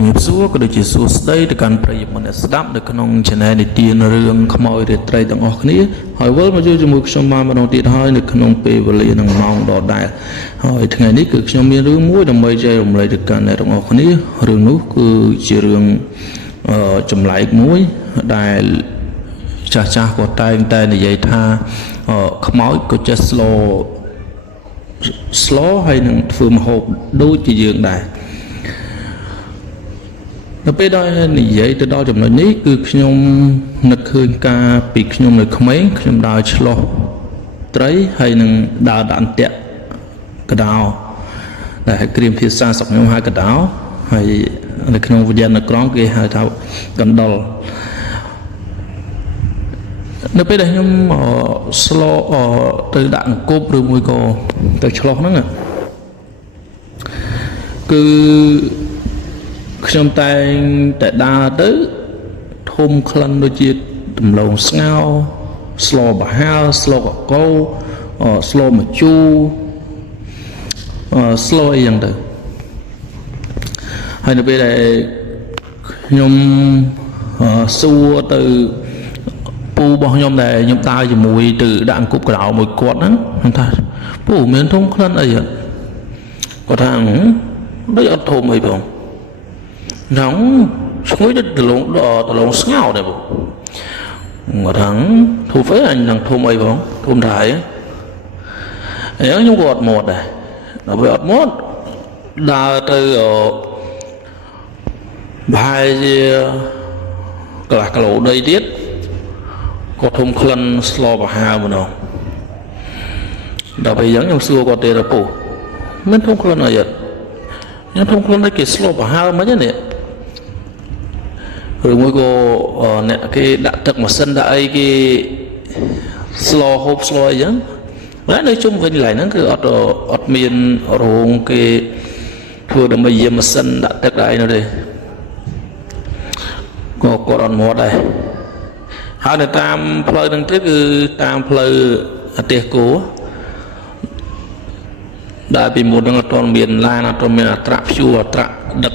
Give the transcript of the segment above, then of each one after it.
ជំរាបសួរក៏ដូចជាសួស្តីទៅកាន់ប្រិយមិត្តអ្នកស្ដាប់នៅក្នុង Channel នីតិរឿងខ្មោចរាត្រីទាំងអស់គ្នាហើយវិលមកជាមួយខ្ញុំបានម្ដងទៀតហើយនៅក្នុងពេលវេលានឹងម៉ោងដដែលហើយថ្ងៃនេះគឺខ្ញុំមានរឿងមួយដើម្បីចែករំលែកទៅកាន់អ្នកទាំងអស់គ្នារឿងនោះគឺជារឿងចម្លែកមួយដែលចាស់ៗក៏តែងតែនិយាយថាខ្មោចក៏ចេះស្លោហើយនឹងធ្វើម្ហូបដូចជាយើងដែរនៅពេលដែលនិយាយទៅដល់ចំណុចនេះគឺខ្ញុំនឹកឃើញការពីខ្ញុំនៅក្មេងខ្ញុំដើរឆ្លោះត្រីហើយនឹងដើរដាក់អន្ទាក់កដោដែលគ្រាមភាសាស្រុកខ្ញុំហៅកដោហើយនៅក្នុងវិញ្ញាណក្រមគេហៅថាកណ្ដុរនៅពេលដែលខ្ញុំស្លោទៅដាក់អង្គប់ឬមួយក៏ទៅឆ្លោះហ្នឹងគឺខ្ញុំតែងតែដើរទៅធំក្លិនដូចជាដំឡូងស្ងោរស្លបហាលស្លកកោស្លម្ជូរស្លអីយ៉ាងទៅហើយនៅពេលដែលខ្ញុំសួរទៅពូរបស់ខ្ញុំដែលខ្ញុំដើរជាមួយទៅដាក់អង្គប់ក្រៅមួយគាត់ហ្នឹងខ្ញុំថាពូមានធំក្លិនអីគាត់ថាដូចអត់ធំអីបងហ្នឹងស្ងួយទៅដលងស្ងោរដែរបងគាត់ថាធូហ្វេអញនឹងធំអីបងធំថាអីហ្នឹងខ្ញុំក៏អត់មាត់ដែរដល់ពេលអត់មាត់ដើរទៅប្រហែលជាកន្លះគីឡូដីទៀតក៏ធំក្លិនស្លបហាលម្ដងដល់ពេលអញ្ចឹងខ្ញុំសួរគាត់ទៀតពូមិនធំក្លិនអីអត់ខ្ញុំធំក្លិនតែគេស្លបហាលមិនទេនេះឬមួយក៏អ្នកគេដាក់ទឹកម៉ាស៊ីនដាក់អីគេស្លហូបស្លអីចឹងតែនៅជុំវិញកន្លែងហ្នឹងគឺអត់មានរោងគេធ្វើដើម្បីយាមម៉ាស៊ីនដាក់ទឹកដាក់អីនោះទេក៏គាត់អត់មាត់ដែរហើយនៅតាមផ្លូវហ្នឹងទៀតគឺតាមផ្លូវអាទេសគោដែលពីមុនហ្នឹងអត់ទាន់មានឡានអត់ទាន់មានអត្រាព្យួរអត្រាដឹក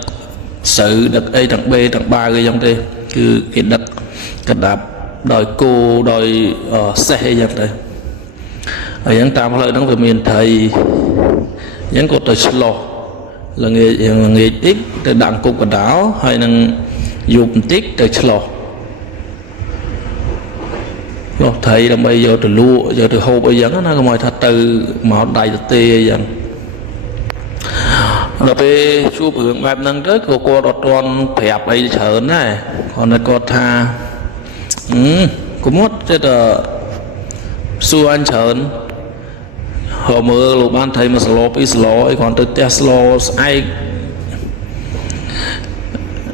ស្រូវដឹកអីទាំងបេទាំងបាវអីចឹងទេគឺគេដឹកកដាប់ដោយគោដោយសេះអីចឹងទៅហើយចឹងតាមផ្លូវហ្នឹងវាមានត្រីចឹងគាត់ទៅឆ្លោះល្ងាចតិចទៅដាក់អង្គប់កដោហើយនឹងយប់បន្តិចទៅឆ្លោះត្រីដើម្បីយកទៅលក់យកទៅហូបអីចឹងណាកុំឲ្យថាទៅមកដៃទៅទេអីចឹងដល់ពេលជួបរឿងបែបហ្នឹងទៅក៏គាត់អត់ទាន់ប្រាប់អីច្រើនដែរគាត់ថាកុំត់ទៅសួរអញច្រើនហើយមើលលោកបានត្រីមួយស្លោពីរស្លោអីគ្រាន់ទៅផ្ទះស្លោស្អែក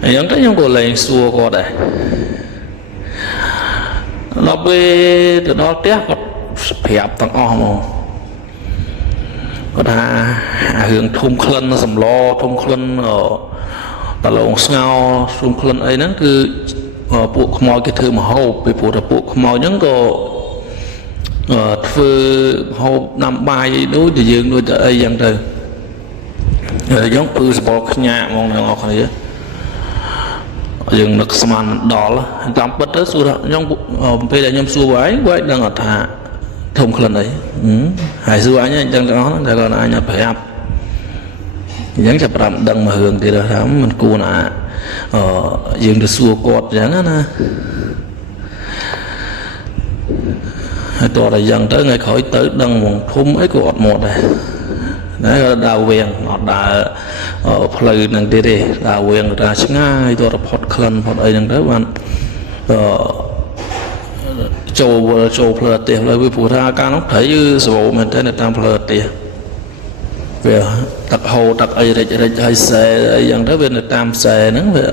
អញ្ចឹងទៅខ្ញុំក៏លែងសួរគាត់ដែរដល់ពេលទៅដល់ផ្ទះគាត់ប្រាប់ទាំងអស់ហ្មងគាត់ថារឿងធំក្លិនសម្លធំក្លិនដលងស្ងោរធំក្លិនអីហ្នឹងគឺពួកខ្មោចគេធ្វើម្ហូបពីព្រោះតែពួកខ្មោចហ្នឹងក៏ធ្វើម្ហូបដាំបាយដូចតែយើងដូចតែអីចឹងទៅហើយយើងពឺសបល់ខ្ញាក់ហ្មងអ្នកនរគ្នាយើងនឹកស្មានមិនដល់តាមពិតទៅសួរខ្ញុំពេលដែលខ្ញុំសួរឯងគាត់ដឹងអត់ថាធំក្លិនអីហើយសួរអញអញ្ចឹងទាំងអស់តែគាត់អញអត់ប្រាប់អញ្ចឹងចាប់ប្រាប់ដឹងមករឿងទៀតថាមិនគួរណាយើងទៅសួរគាត់អញ្ចឹងណាហើយតោះតែយ៉ាងទៅថ្ងៃក្រោយទៅដឹងហ្មងធំអីក៏អត់មកដែរដើរវៀងអត់ដើរផ្លូវហ្នឹងទៀតទេដើរវៀងទៅឆ្ងាយទៅផុតក្លិនផុតអីហ្នឹងទៅបានចូលផ្លូវអាទេសផ្លូវវាព្រោះថាការនោះត្រីគឺស្រូបមែនទេនៅតាមផ្លូវអាទេសវាទឹកហូរទឹកអីរិចហើយខ្សែអីយ៉ាងទៅវានៅតាមខ្សែហ្នឹងវា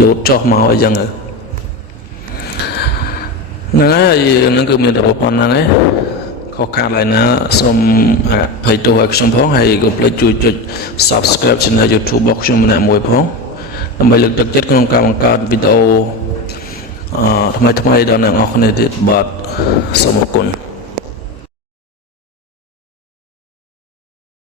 លោតចុះមកអីយ៉ាងហ្នឹងហើយហ្នឹងគឺមានតែប៉ុណ្្នឹងឯងខុសខាតឡើយណាសូមអភ័យទោសឲ្យខ្ញុំផងហើយកុំភ្លេចជួយចុច Subscribe Channel YouTube របស់ខ្ញុំម្នាក់មួយផងដើម្បីលើកទឹកចិត្តក្នុងការបង្កើតវីដេអូថ្មីៗដល់អ្នកនរគ្នាទៀតបាទសូមអរគុណ